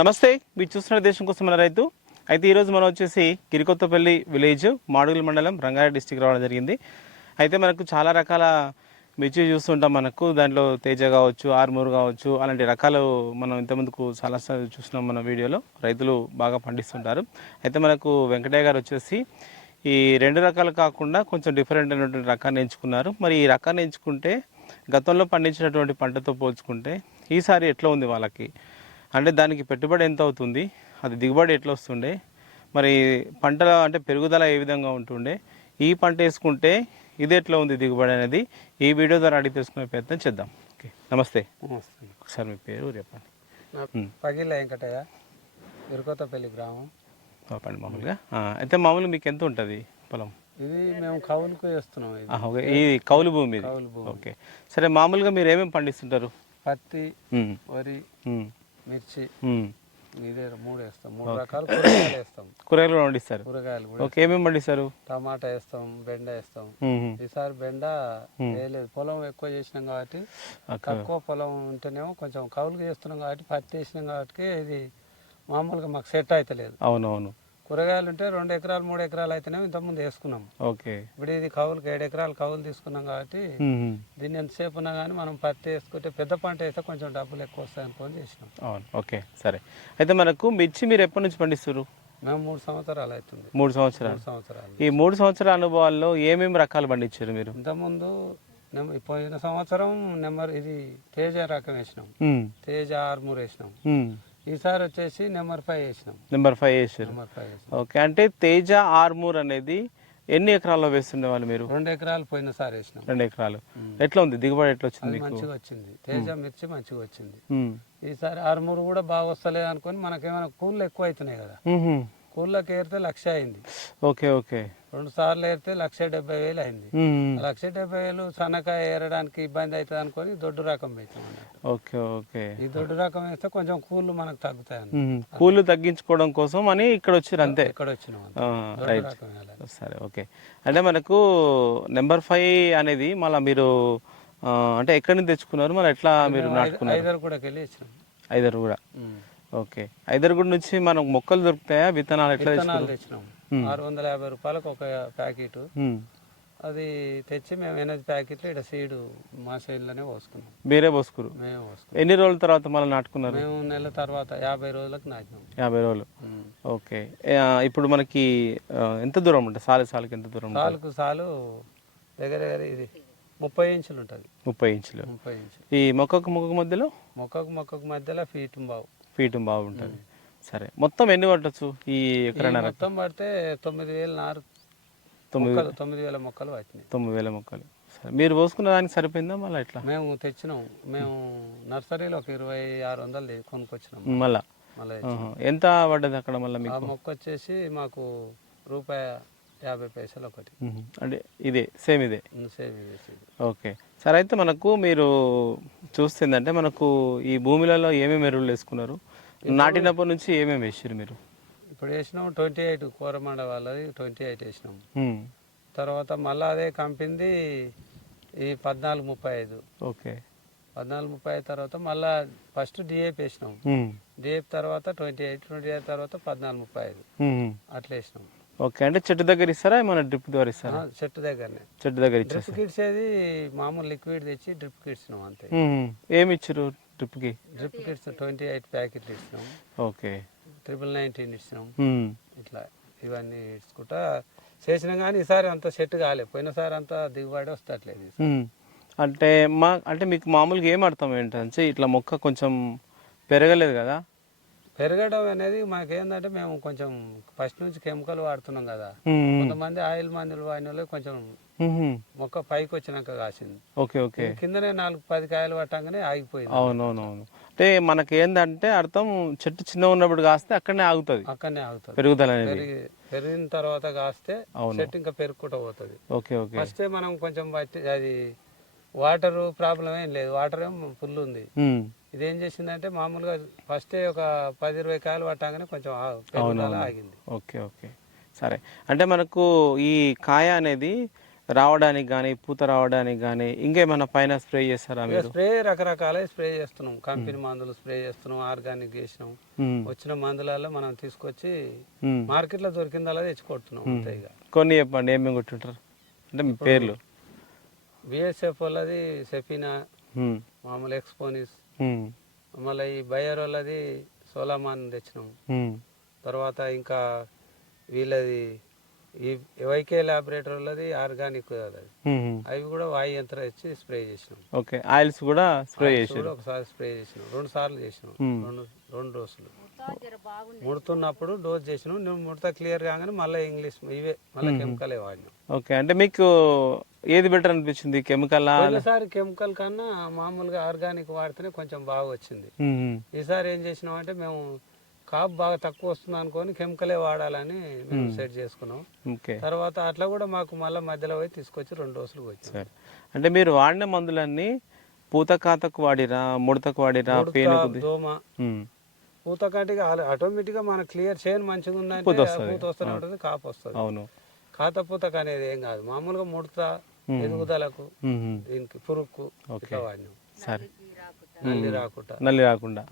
నమస్తే, మీరు చూస్తున్న దేశం కోసం మన రైతు. అయితే ఈరోజు మనం వచ్చేసి గిరికొత్తపల్లి విలేజ్ మాడుగుల మండలం రంగారెడ్డి డిస్టిక్ రావడం జరిగింది. అయితే మనకు చాలా రకాల మిర్చి చూస్తుంటాం. మనకు దాంట్లో తేజ కావచ్చు, ఆర్మూర్ కావచ్చు, అలాంటి రకాలు మనం ఇంతకుముందుకు చాలాసార్లు చూసినాం మన వీడియోలో. రైతులు బాగా పండిస్తుంటారు. అయితే మనకు వెంకటయ్య గారు వచ్చేసి ఈ రెండు రకాలు కాకుండా కొంచెం డిఫరెంట్ అయినటువంటి రకాన్ని ఎంచుకున్నారు. మరి ఈ రకాన్ని ఎంచుకుంటే గతంలో పండించినటువంటి పంటతో పోల్చుకుంటే ఈసారి ఎట్లా ఉంది వాళ్ళకి, అంటే దానికి పెట్టుబడి ఎంత అవుతుంది, అది దిగుబడి ఎట్లా వస్తుండే, మరి పంటల అంటే పెరుగుదల ఏ విధంగా ఉంటుండే, ఈ పంట వేసుకుంటే ఇది ఎట్లా ఉంది దిగుబడి అనేది ఈ వీడియో ద్వారా అడిగి తెలుసుకునే ప్రయత్నం చేద్దాం. ఓకే, నమస్తే. ఒకసారి మీ పేరు చెప్పండి. పగిల వెంకటయ్య, గిరికొత్తపల్లి గ్రామం. చెప్పండి. మామూలుగా అయితే మామూలుగా మీకు ఎంత ఉంటుంది పొలం? ఇది మేము కౌలుకు వేస్తున్నాం. ఈ కౌలు భూమి ఇది. ఓకే, సరే. మామూలుగా మీరు ఏమేమి పండిస్తుంటారు? పత్తి, వరి, మిర్చి, ఇదే మూడు వేస్తాం. మూడు రకాల కూరగాయలు వేస్తాం. కూరగాయలు కూడా పండిస్తారు? కూరగాయలు కూడా. ఓకే, ఏమేమి పండిస్తారు? టమాటా వేస్తాం, బెండ వేస్తాం. ఈసారి బెండ వేయలేదు, పొలం ఎక్కువ చేసినాం కాబట్టి. తక్కువ పొలం ఉంటేనేమో కొంచెం కౌలుకు చేస్తున్నాం కాబట్టి పత్తి వేసినాం కాబట్టి ఇది మామూలుగా మాకు సెట్ అవుతలేదు. అవునవును. కూరగాయలు ఉంటే 2 ఎకరాలు 3 ఎకరాలు అయితేనే ఇంతకుముందు వేసుకున్నాం. ఓకే, ఇప్పుడు ఇది కౌలుకి 7 ఎకరాలు కౌలు తీసుకున్నాం కాబట్టి దీన్ని ఎంతసేపు ఉన్నా కానీ మనం పత్తి వేసుకుంటే పెద్ద పంట వేస్తే కొంచెం డబ్బులు ఎక్కువ వస్తాయి అనుకొని చేసినాం. అవును. ఓకే, సరే. అయితే మనకు మిర్చి మీరు ఎప్పటి నుంచి పండిస్తారు? మేము 3 సంవత్సరాలు అవుతుంది. 3 సంవత్సరాలు. ఈ 3 సంవత్సరాల అనుభవాల్లో ఏమేమి రకాలు పండించారు మీరు? ఇంతకుముందు పోయిన సంవత్సరం ఇది తేజ రకం వేసినాం, తేజ ఆర్మూర్ వేసినాం. ఈసారి వచ్చేసి నెంబర్ 5 వేసినాం. నెంబర్ 5 వేసారు. ఓకే, అంటే తేజ ఆర్మూర్ అనేది ఎన్ని ఎకరాల్లో వేస్తుండే వాళ్ళు మీరు? 2 ఎకరాలు పోయినసారి వేసినాం. 2 ఎకరాలు. ఎట్లా ఉంది దిగుబడి? ఎట్లా వచ్చింది? మంచిగా వచ్చింది. తేజ మిర్చి మంచిగా వచ్చింది. ఈసారి ఆర్మూర్ కూడా బాగా వస్తలేదు అనుకుని మనకేమైనా కూళ్ళు ఎక్కువ అవుతున్నాయి కదా, కూళ్ళకి ఏరితే 1,00,000 అయింది. Okay okay. 2 సార్లు ఏరితే 1,70,000 అయింది. 1,70,000 సన్నకాయ ఏరడానికి ఇబ్బంది అవుతుంది అనుకొని దొడ్డు రకం పెట్టాం. Okay okay. ఈ దొడ్డు రకం వేస్తే కొంచెం కూళ్ళు మనకు తగ్గుతాయి. కూళ్ళు తగ్గించుకోవడం కోసం అని ఇక్కడ వచ్చారు అంతే. ఇక్కడ వచ్చినాం. సరే, ఓకే. అంటే మనకు నెంబర్ 5 అనేది మళ్ళీ మీరు అంటే ఎక్కడి నుంచి తెచ్చుకున్నారు, మరి ఎట్లా మీరు నాటుకున్నారు? ఐదరుగుడకి వెళ్ళి ఇచ్చినాం. ఐదరుగుడ. ఓకే, ఐదరుగుడ నుంచి మనకు మొక్కలు దొరుకుతాయా, విత్తనాలు ఎట్లా తెచ్చినాం? 650 రూపాయలకు ఒక ప్యాకెట్. అది తెచ్చి మేము 8 ప్యాకెట్లు ఇక్కడ సీడ్ మా సైడ్లోనే పోసుకున్నాం. మీరే పోసుకురు? మేము పోసుకున్నాం. ఎన్ని రోజుల తర్వాత మళ్ళీ నాటుకున్నారు? మేము నెల తర్వాత 50 రోజులకు నాటినాం. 50 రోజులు. ఓకే. ఇప్పుడు మనకి ఎంత దూరం ఉంటుంది? సాలుకి ఎంత దూరం? సాలు దగ్గర దగ్గర ఇది 30 ఇంచులు ఉంటుంది. 30 ఇంచులు. 30 ఇంచులు. ఈ మొక్కకు మధ్యలో? మొక్కకు మధ్యలో ఫీట్ బాగుంటుంది. సరే, మొత్తం ఎన్ని పట్టచ్చు ఈ ఎకరైనా? మొత్తం పడితే 9,000 నారు, 9,000 మొక్కలు పట్టినాయి. 9,000 మొక్కలు. సరే, మీరు పోసుకున్న దానికి సరిపోయిందా మళ్ళీ ఎట్లా? మేము తెచ్చినాం. మేము నర్సరీలో ఒక 2,600 కొనుక్కొచ్చినాం. మళ్ళీ ఎంత పడ్డది అక్కడ మళ్ళీ? ఆ మొక్క వచ్చేసి మాకు ₹1.50 ఒకటి. అంటే ఇదే సేమ్ ఇదే. ఓకే, సరే. అయితే మనకు మీరు చూస్తుందంటే మనకు ఈ భూమిలలో ఏమేమి ఎరువులు వేసుకున్నారు, నాటినప్పటి నుంచి ఏమేమి వేసారు మీరు? ఇప్పుడు వేసినాం 28 కోరమండ వాళ్ళది 28 వేసినాం. తర్వాత మళ్ళీ అదే కంపింది ఈ 1435. ఓకే, 1435 తర్వాత మళ్ళీ ఫస్ట్ డిఏపి వేసినాం. డిఏపి తర్వాత 28 తర్వాత 1435 అట్లా వేసినాం. ఓకే, అంటే చెట్టు దగ్గర ఇస్తారా, ఏమైనా డ్రిప్ ద్వారా ఇస్తారా? చెట్టు దగ్గరనే. చెట్టు దగ్గర డ్రిప్ కిట్సేది మామూలు లిక్విడ్ తెచ్చి డ్రిప్ కిట్సినాం అంతే. ఏమి ఇచ్చారు డ్రిప్ కి? డ్రిప్ కిట్స్ 28 ప్యాకెట్లు ఇచ్చినాం. ఓకే, 1919 ఇచ్చినాం. ఇట్లా ఇవన్నీ ఇచ్చుకుంటా చేసినాం కానీ ఈసారి అంత సెట్ కాలేదు. పోయినసారి అంతా దిగుబడి వస్తట్లేదు. అంటే మీకు మామూలుగా ఏం అర్థం ఏంటంటే ఇట్లా మొక్క కొంచెం పెరగలేదు కదా? పెరగడం అనేది మాకేందంటే మేము కొంచెం ఫస్ట్ నుంచి కెమికల్ వాడుతున్నాం కదా. కొంతమంది ఆయిల్ మందులు వాడిన వాళ్ళు కొంచెం మొక్క పైకి వచ్చినాక కాసింది. Okay okay. కిందనే 4-10 కాయలు పట్టంగానే ఆగిపోయింది. అవునవునవును. అంటే మనకి ఏంటంటే అర్థం చెట్టు చిన్న ఉన్నప్పుడు కాస్తే అక్కడనే ఆగుతుంది పెరుగుదల అనేది. పెరిగిన తర్వాత కాస్తే చెట్టు ఇంకా పెరుగుకుంటూ పోతుంది. Okay okay. ఫస్టే మనం కొంచెం బట్టి అది వాటర్ ప్రాబ్లం ఏం లేదు, వాటర్ ఏం ఫుల్ ఉంది. ఇదేం చేసిందంటే మామూలుగా ఫస్టే ఒక 10-20 కాయలు పట్టగానే కొంచెం ఆగింది. ఓకే ఓకే, సరే. అంటే మనకు ఈ కాయ అనేది రావడానికి కానీ పూత రావడానికి కానీ ఇంకేమైనా పైన స్ప్రే చేస్తారా మీరు? స్ప్రే రకరకాల స్ప్రే చేస్తున్నాం, కంపెనీ మందులు స్ప్రే చేస్తున్నాం, ఆర్గానిక్ చేసినాం. వచ్చిన మందులలో మనం తీసుకొచ్చి మార్కెట్లో దొరికిందలా తెచ్చుకొడుతున్నాం అంతే. ఇక కొన్ని చెప్పండి ఏమేమి కొట్టుంటారు అంటే మీ పేర్లు? బిఎస్ఎఫ్ వాళ్ళది సెఫీనా, మామూలు ఎక్స్పోనిస్, మళ్ళీ ఈ బయర్ వాళ్ళది సోలామాన్ తెచ్చినాం. తర్వాత ఇంకా వీళ్ళది ఈ వైకే ల్యాబొరేటరీ వాళ్ళది ఆర్గానిక్ అది, అవి కూడా వాయు యంత్రం ఇచ్చి స్ప్రే చేసినాం. ఓకే, ఆయిల్స్ కూడా స్ప్రే చేసి ఒకసారి స్ప్రే చేసినాం, 2 సార్లు చేసినాం, రెండు డోసులు. ముడుతున్నప్పుడు డోస్ చేసినాం, నువ్వు ముడత క్లియర్ కాగానే మళ్ళీ ఇంగ్లీష్ ఇవే మళ్ళీ కెమికలే వాడినాం. ఓకే, అంటే మీకు ఏది బెటర్ అనిపించింది, కెమికల్? ఈసారి కెమికల్ కన్నా మామూలుగా ఆర్గానిక్ వాడితేనే కొంచెం బాగా వచ్చింది. ఈసారి ఏం చేసినాం అంటే మేము కాపు బాగా తక్కువ వస్తుంది అనుకొని కెమికలే వాడాలని మేము సెట్ చేసుకున్నాం. తర్వాత అట్లా కూడా మాకు మళ్ళీ మధ్యలో పోయి తీసుకొచ్చి 2 డోసులు వచ్చాయి. అంటే మీరు వాడిన మందులన్నీ పూత కాతకు వాడిరా, ముడతకు వాడిరా? దోమ పూత కాటిగా ఆటోమేటిక్ గా మన క్లియర్ చేయని మంచిగా ఉందంటే పూత వస్తూనే ఉంటుంది, కాపు వస్తుంది. అవును, కాత పూతకు అనేది ఏం కాదు, మామూలుగా ముడత ఎదుగుదలకు దీనికి పురుగుకు ఇట్లా వాడినాం. సరే, నల్లి రాకుండా.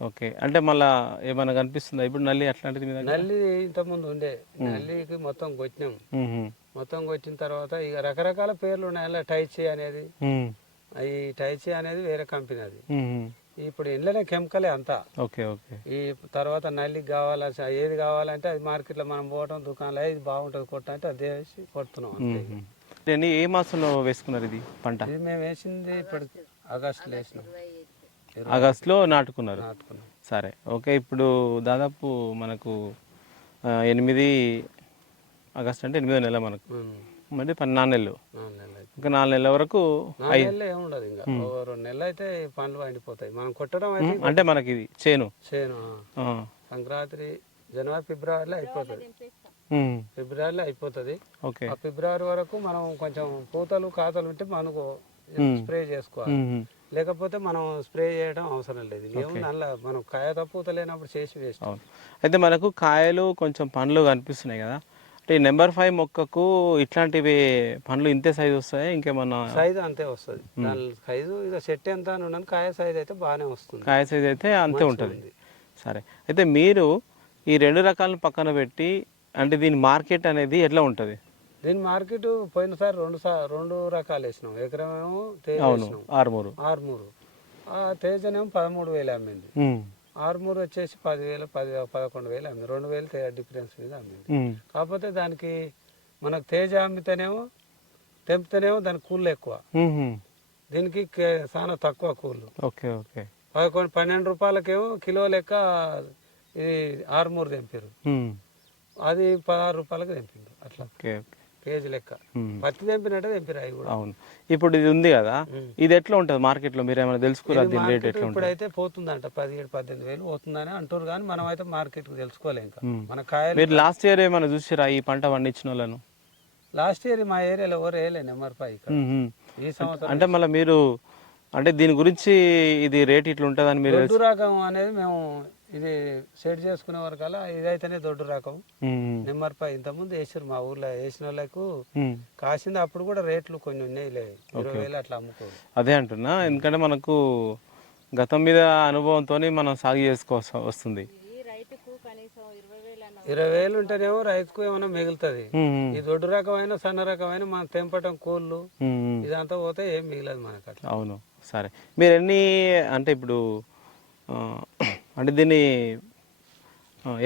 ఓకే, అంటే మళ్ళా ఏమైనా కనిపిస్తుందా ఇప్పుడు నల్లి అట్లాంటిది? మీద నల్లి ఇంతకుముందు ఉండే, నల్లికి మొత్తం కొట్టినాం. మొత్తం కొట్టిన తర్వాత ఇక రకరకాల పేర్లు ఉన్నాయి, అలా టైచి అనేది, ఈ టైచి అనేది వేరే కంపెనీ అది. ఇప్పుడు ఇంట్లోనే కెమికలే అంతా. Okay okay. ఈ తర్వాత నల్లికి కావాలా ఏది కావాలంటే అది మార్కెట్లో మనం పోవటం, దుకాణంలో ఇది బాగుంటుంది కొట్టంటే అది వేసి కొడుతున్నాం. ఏ మాసంలో వేసుకున్నారు ఇది పంట? ఇది మేము వేసింది ఇప్పుడు ఆగస్టులో వేసినాం. ఆగస్టులో నాటుకున్నారు. సరే, ఓకే. ఇప్పుడు దాదాపు మనకు 8 ఆగస్టు అంటే 8వ నెల మనకు, మరి 4 నెలలు, ఇంకా 4 నెలల వరకు ఏముండదు. ఇంకా 2 నెలలు అయితే పండ్లు పండిపోతాయి. మనం కొట్టడం అయితే అంటే మనకి ఇది చేను సంక్రాంతి జనవరి ఫిబ్రవరిలో అయిపోతుంది. ఫిబ్రవరిలో అయిపోతుంది. ఆ ఫిబ్రవరి వరకు మనం కొంచెం పూతలు కాతలు ఉంటే మనకు స్ప్రే చేసుకోవాలి, లేకపోతే మనం స్ప్రే చేయడం అవసరం లేదు. ఏముంది మనం కాయ పూత లేనప్పుడు చేసి వేస్ట్. అయితే మనకు కాయలు కొంచెం పండ్లు కనిపిస్తున్నాయి కదా, అంటే నెంబర్ 5 మొక్కకు ఇట్లాంటివి పండ్లు ఇంతే సైజు వస్తాయి? ఇంకేమన్నా సైజు అంతే వస్తుంది. దాని సైజు ఇక చెట్టు ఎంత అని ఉన్నది, కాయ సైజు అయితే బాగానే వస్తుంది. కాయ సైజు అయితే అంతే ఉంటుంది. సరే, అయితే మీరు ఈ 2 రకాలను పక్కన పెట్టి అంటే దీని మార్కెట్ అనేది ఎట్లా ఉంటుంది? దీని మార్కెట్ పోయినసారి 2 రకాలు వేసినాం. ఎకరమేమో తేజ ఆర్మూరు. ఆ తేజనేమో 13,000 అమ్మింది. ఆర్మూర్ వచ్చేసి 10,000, 11,000 అమ్మింది. 2,000 డిఫరెన్స్ మీద అమ్మింది. కాకపోతే దానికి మనకు తేజ అమ్మితేనేమో తెంపితేనేమో దానికి కూళ్ళు ఎక్కువ, దీనికి చాలా తక్కువ కూళ్ళు. 12 రూపాయలకేమో కిలో లెక్క ఇది ఆర్మూర్ తెంపారు, అది 16 రూపాయలకు తెంపిండు. అట్లా కేజీ లెక్క పత్తి తెంపినట్టే తెంపారు అవి కూడా. అవును, ఇప్పుడు ఇది ఉంది కదా, ఇది ఎట్లా ఉంటుంది మార్కెట్ లో? మీరు ఏమైనా తెలుసుకోవాలి దీని రేట్ ఎట్లా? ఇప్పుడైతే పోతుందంట 17,000-18,000 పోతుందని అంటారు, కానీ మనం అయితే మార్కెట్ కు తెలుసుకోవాలి. ఇంకా మన కాయలు మీరు లాస్ట్ ఇయర్ ఏమైనా చూసారా ఈ పంట పండించిన వాళ్ళను? లాస్ట్ ఇయర్ మా ఏరియాలో ఎవరు వేయలే నెంబర్ 5 ఇక్కడ. ఈ సంవత్సరం అంటే మళ్ళీ మీరు అంటే దీని గురించి ఇది రేట్ ఇట్లా ఉంటుందని మీరు? దొడ్డు రకం అనేది మేము ఇది సెట్ చేసుకునే వరకల్లా ఇదైతేనే దొడ్డు రకం. నెంబర్ 5 ఇంతకుముందు వేసారు మా ఊర్లో, వేసిన వాళ్ళకు కాసింది. అప్పుడు కూడా రేట్లు కొన్ని ఉన్నాయి, 20,000 అట్లా అమ్ముకోరు. అదే అంటున్నా, ఎందుకంటే మనకు గతం మీద అనుభవంతో మనం సాగు చేసుకోవాల్సి వస్తుంది. 20,000 ఉంటేనేమో రైతుకు ఏమైనా మిగులుతుంది. ఈ దొడ్డు రకమైన సన్న రకమైన మనం తెంపటం కూళ్ళు ఇదంతా పోతే ఏం మిగలదు మనకు అట్లా. అవును, సరే. మీరు ఎన్ని అంటే ఇప్పుడు అంటే దీన్ని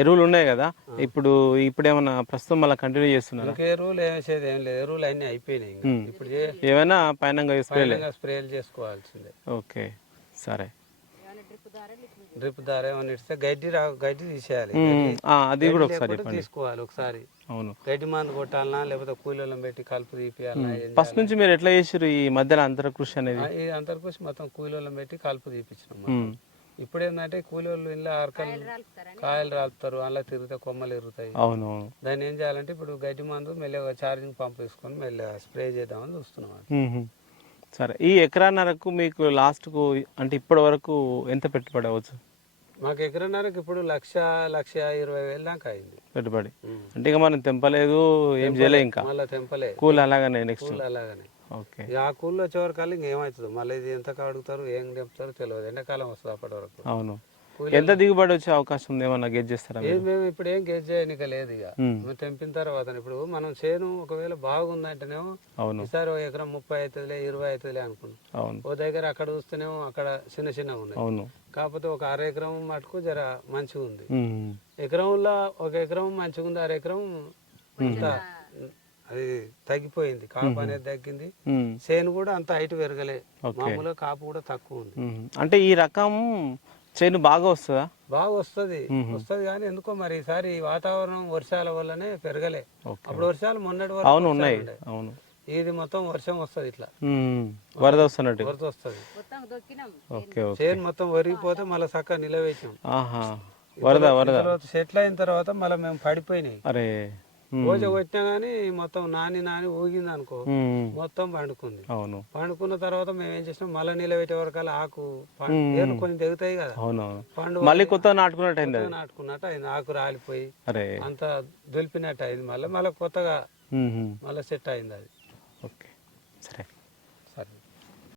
ఎరువులు ఉన్నాయి కదా, ఇప్పుడు ఏమన్నా ప్రస్తుతం మళ్ళీ కంటిన్యూ చేస్తున్నారు? ఎరువులు వేసేది ఏం లేదు, ఎరువులు అన్ని అయిపోయినాయి. ఇప్పుడు ఏమైనా పైన స్ప్రేలు చేసుకోవాల్సిందే. ఓకే, సరే. డ్రిప్ ద్వారా ఏమైనా ఇస్తే గడ్డి తీసేయాలి, అది కూడా ఒకసారి తీసుకోవాలి ఒకసారి. అవును, గడ్డి మందు కొట్టాలన్నా లేకపోతే కూలీలను పెట్టి కలుపు తీపియాలన్నా. ఫస్ట్ నుంచి మీరు ఎట్లా చేసారు ఈ మధ్యలో అంతరకృషి అనేది? ఈ అంతరకృషి మొత్తం కూలీలను పెట్టి కలుపు తీపించినాం. ఇప్పుడు ఏంటంటే కూలీ వాళ్ళు ఇంట్లో కాయలు రాలుతారు, అలా తిరిగితే కొమ్మలు ఎరుగుతాయి. అవును, దాన్ని ఏం చేయాలంటే ఇప్పుడు గడ్డి మందు మెల్లగా ఛార్జింగ్ పంప్ తీసుకొని మెల్లగా స్ప్రే చేద్దామని చూస్తున్నాం. సరే, ఈ ఎకరాన్నరకు మీకు లాస్ట్కు అంటే ఇప్పటి వరకు ఎంత పెట్టుబడి అవ్వచ్చు? మాకు ఎకరన్నరకు ఇప్పుడు 1,20,000 దాకా అయింది పెట్టుబడి. అంటే ఇక మనం తెంపలేదు, ఏం చేయలేదు, ఇంకా మళ్ళీ తెంపలే, కూల్ అలాగనే నెక్స్ట్. కూల్ అలాగనే. ఓకే. ఇక ఆ కూల్లో వచ్చేవరకు ఇంకేమవుతుందో మళ్ళీ ఇది ఎంత అడుగుతారు ఏం తెంపుతారో తెలియదు, ఎండాకాలం వస్తుంది అప్పటి వరకు. అవును. ఎంత దిగుబడి వచ్చే అవకాశం ఉంది, ఏమన్నా గెజ్ చేస్తారా? మేము ఇప్పుడు ఏం గెజ్ చేయనిక లేదు, ఇక మేము తెంపిన తర్వాత ఇప్పుడు మనం చేను ఒకవేళ బాగుందంటేనేమో అవును ఈసారి 1 ఎకరం 30 అవుతుందిలే 20 అవుతుందిలే అనుకున్నాం. అవును. ఓ దగ్గర అక్కడ చూస్తేనేమో అక్కడ చిన్న చిన్నగా ఉన్నాయి. అవును. కాకపోతే ఒక 1/2 ఎకరం మటుకు జర మంచిగా ఉంది. ఉమ్. ఎకరంలో 1 ఎకరం మంచిగా ఉంది, 1/2 ఎకరం అంతా అది తగ్గిపోయింది, కాపు అనేది తగ్గింది. ఉమ్. చేను కూడా అంత హైట్ పెరగలే, ఓకే. మామూలుగా కాపు కూడా తక్కువ ఉంది. అంటే ఈ రకం చేను బాగా వస్తుందా? బాగా వస్తుంది కానీ ఎందుకో మరి ఈసారి ఈ వాతావరణం వర్షాల వల్లనే పెరగలే. ఓకే. అప్పుడు వర్షాలు మొన్నటి అవును వరకు ఉన్నాయి. ఉండే. అవును. ఇది మొత్తం వర్షం వస్తుంది, ఇట్లా వరద వస్తున్నట్టు. వరద వస్తుంది. ఓకే. ఓకే. చేను మొత్తం వరిగిపోతే మళ్ళీ చక్కగా నిలవేసాం. ఆహా. వరద వరద సెటిల్ అయిన తర్వాత మళ్ళీ మేము పడిపోయినాయి. అరే. రోజు వచ్చినా గానీ మొత్తం నాని ఊగింది అనుకో, మొత్తం పండుకుంది. అవును. పండుకున్న తర్వాత మేము ఏం చేసినాం, మళ్ళీ నిలబెట్టే వరకు ఆకు ఏర్లు కొంచెం తెగుతాయి కదా, అవునవును, పండు మళ్ళీ కొత్త నాటుకున్నట్టు అయింది, నాటుకున్నట్టు అయింది, ఆకు రాలిపోయి అరే అంత దులిపినట్టు అయింది. మళ్ళీ కొత్తగా మళ్ళీ సెట్ అయింది అది. ఓకే. సరే.